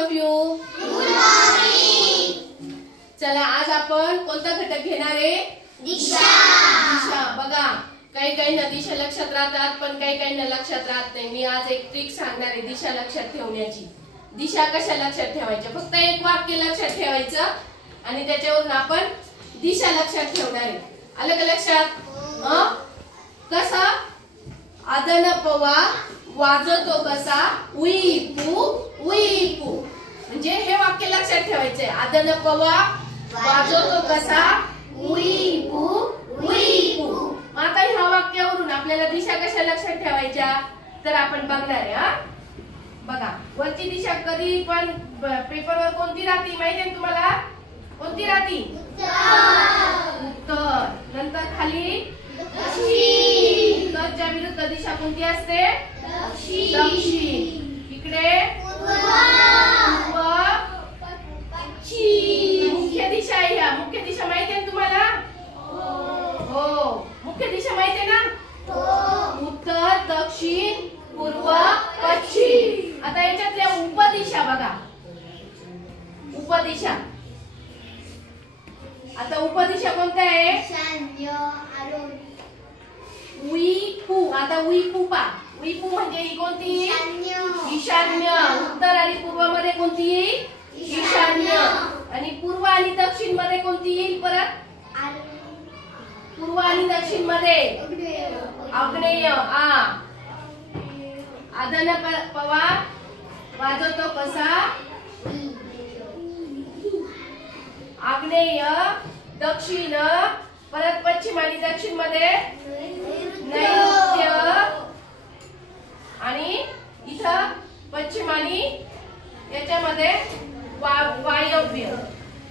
Of you. चला आज आपण कोणता घटक घेणार आहे? दिशा. दिशा. बघा काही काहींना दिशा लक्षात राहतात पण काही काहींना लक्षात राहत नाही. मी आज एक ट्रिक सांगणार आहे दिशा लक्षात ठेवण्याची. दिशा कशा लक्षात ठेवायच्या? फक्त एक वाक्य लक्षात ठेवायचं आणि त्याच्यावरून आपण दिशा लक्षात ठेवणार आहे. आलं का लक्षात? कसा? आदन पवा वाजतो कसा उईपू उईपू. म्हणजे हे वाक्य लक्षात ठेवायचंय. आदन पवा वाजतो कसा उईपू उईपू. आता ह्या वाक्यावरून आपल्याला दिशा कशा लक्षात ठेवायच्या तर आपण बघणार आहे. बघा वरची दिशा कधी पण पेपरवर कोणती राहती माहिती आहे तुम्हाला? कोणती राहती? उत्तर. नंतर खाली उत्तरच्या विरुद्ध दिशा कोणती असते? दक्षिण. इकडे पूर्व पश्चिम. मुख्य दिशा आहे. ह्या मुख्य दिशा माहिती आहे तुम्हाला? हो. मुख्य दिशा माहिती आहे ना? उत्तर दक्षिण पूर्व पश्चिम. आता याच्यातल्या उपदिशा बघा. उपदिशा. आता उपदिशा कोणत्या आहे? उईपू. आता उईपू पा. उईपू म्हणजे ही कोणती? ईशान्य. उत्तर आणि पूर्व मध्ये कोणती येईल? ईशान्य. आणि पूर्व आणि दक्षिण मध्ये कोणती येईल परत? पूर्व आणि दक्षिण मध्ये आग्नेय. आदन पवा वाजतो कसा आग्नेय. दक्षिण. परत पश्चिम आणि दक्षिण मध्ये नैऋत्य. आणि इथं पश्चिम आणि याच्यामध्ये वायव्य.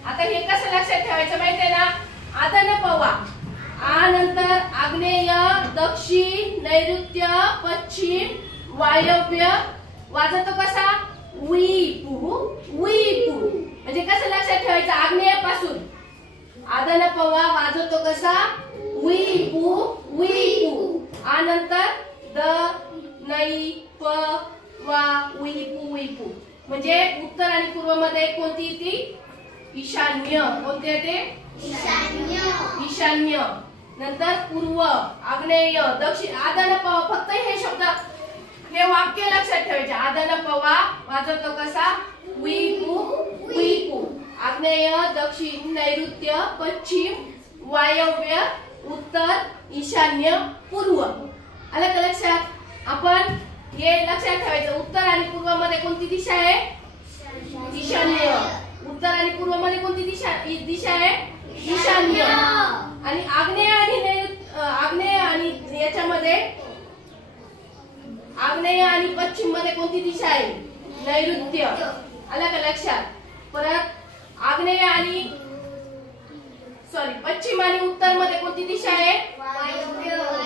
आता हे कसं लक्षात ठेवायचं माहिती आहे ना? आदन पवा नंतर आग्नेय दक्षिण नैऋत्य पश्चिम वायव्य. वाजतो कसा उईपू उईपू. म्हणजे कसं लक्षात ठेवायचं? आग्नेय पासून आदन पवा वाजतो कसा उईपू उईपू. नंतर द नै प वा उईपू उईपू. म्हणजे उत्तर आणि पूर्व मध्ये कोणती येते? ईशान्य. कोणते येते? ईशान्य. नंतर पूर्व आग्नेय दक्षिण. आदन पवा. फक्त हे शब्द हे वाक्य लक्षात ठेवायचे. आदन पवा वाजतो कसा उईपू उईपू. आग्नेय दक्षिण नैऋत्य पश्चिम वायव्य उत्तर ईशान्य पूर्व. आलं का लक्षात? आपण हे लक्षात ठेवायचं. उत्तर आणि पूर्व मध्ये कोणती दिशा आहे? ईशान्य. उत्तर आणि पूर्व मध्ये कोणती दिशा आहे? ईशान्य. आणि आग्नेय आणि याच्यामध्ये आग्नेय आणि पश्चिम मध्ये कोणती दिशा आहे? नैऋत्य. आलं का लक्षात? परत आग्नेय आणि पश्चिम आणि उत्तर मध्ये कोणती दिशा आहे?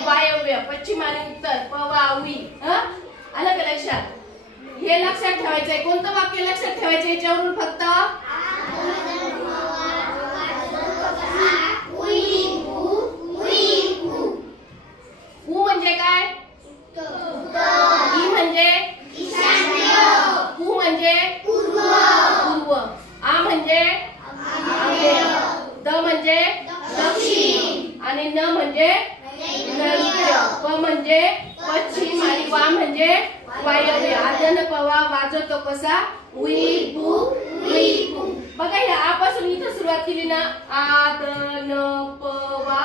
वायव्य. पश्चिम आणि उत्तर पवा उई. आलं का लक्षात? हे लक्षात ठेवायचंय. कोणतं वाक्य लक्षात ठेवायचं याच्यावरून? फक्त उ म्हणजे काय? ई म्हणजे पू म्हणजे पूर्व. आ म्हणजे द म्हणजे दक्षिण. आणि न म्हणजे नैऋत्य. प म्हणजे पश्चिम आणि वा म्हणजे वायव्य. आदन पवा वाजतो कसा उईपू उईपू. बघा या आपासून इथं सुरुवात केली ना. आदन पवा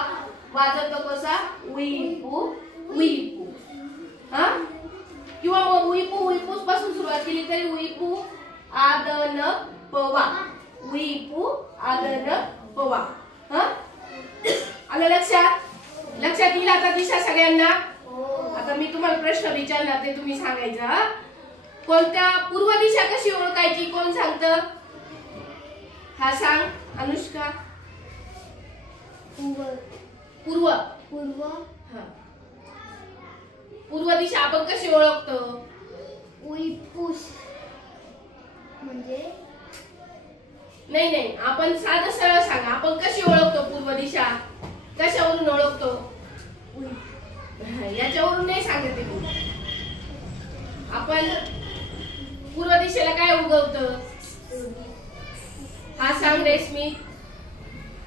वाजतो कसा उईपू उईपू. किंवा मग उईपू उईपू पासून सुरुवात केली तरी उईपू आदन पवा उईपू आदन पवा. आलं लक्षात? लक्षात येईल आता दिशा सगळ्यांना? आता मी तुम्हाला प्रश्न विचारणार ते तुम्ही सांगायचं. कोणत्या पूर्व दिशा कशी ओळखायची? कोण सांगतं? हा सांग अनुष्का. पूर्व. पूर्व दिशा आपण कशी ओळखतो? उईपूस म्हणजे नाही आपण साधं सरळ सांगा. आपण कशी ओळखतो पूर्व दिशा? कशावरून ओळखतो? याच्यावरून नाही सांगते मी. आपण पूर्व दिशेला काय उगवतं? हा सांग रेशमी.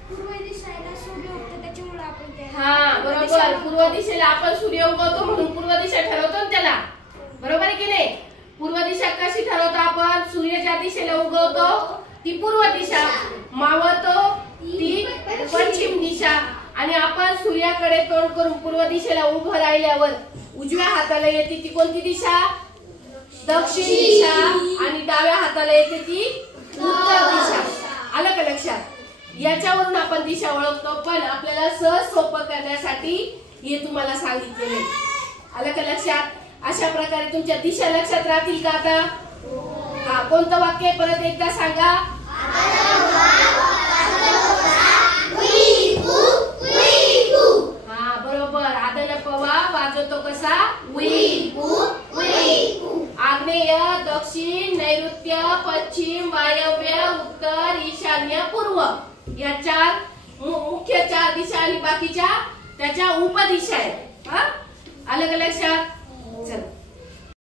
पूर्व दिशेला सूर्य उगवतो त्याच्यामुळे आपण त्याला हा बरोबर, पूर्व दिशेला आपण सूर्य उगवतो म्हणून पूर्व दिशा ठरवतो ना त्याला, बरोबर आहे की नाही? पूर्व दिशा कशी ठरवतो आपण? सूर्य ज्या दिशेला उगवतो ती पूर्व दिशा, मावळतो ती पश्चिम दिशा. आणि आपण सूर्याकडे तोंड करून पूर्व दिशेला उभं राहिल्यावर उजव्या हाताला येते ती कोणती दिशा? दक्षिण दिशा. आणि डाव्या हाताला येते ती उत्तर दिशा. आलं का लक्षात? याच्यावरून आपण दिशा ओळखतो, पण आपल्याला सहज सोपं करण्यासाठी हे तुम्हाला सांगितलेलं आहे. आलं का लक्षात? अशा प्रकारे तुमच्या दिशा लक्षात राहतील का आता? हा, कोणतं वाक्य परत एकदा सांगा. हा बरोबर, आदन पवा वाजवतो कसा? उई. आग्नेय, दक्षिण, नैऋत्य, पश्चिम, वायव्य, उत्तर, ईशान्य, पूर्व या चार मुख्य चार दिशा आणि बाकीच्या त्याच्या उपदिशा आहेत. आलं का लक्षात?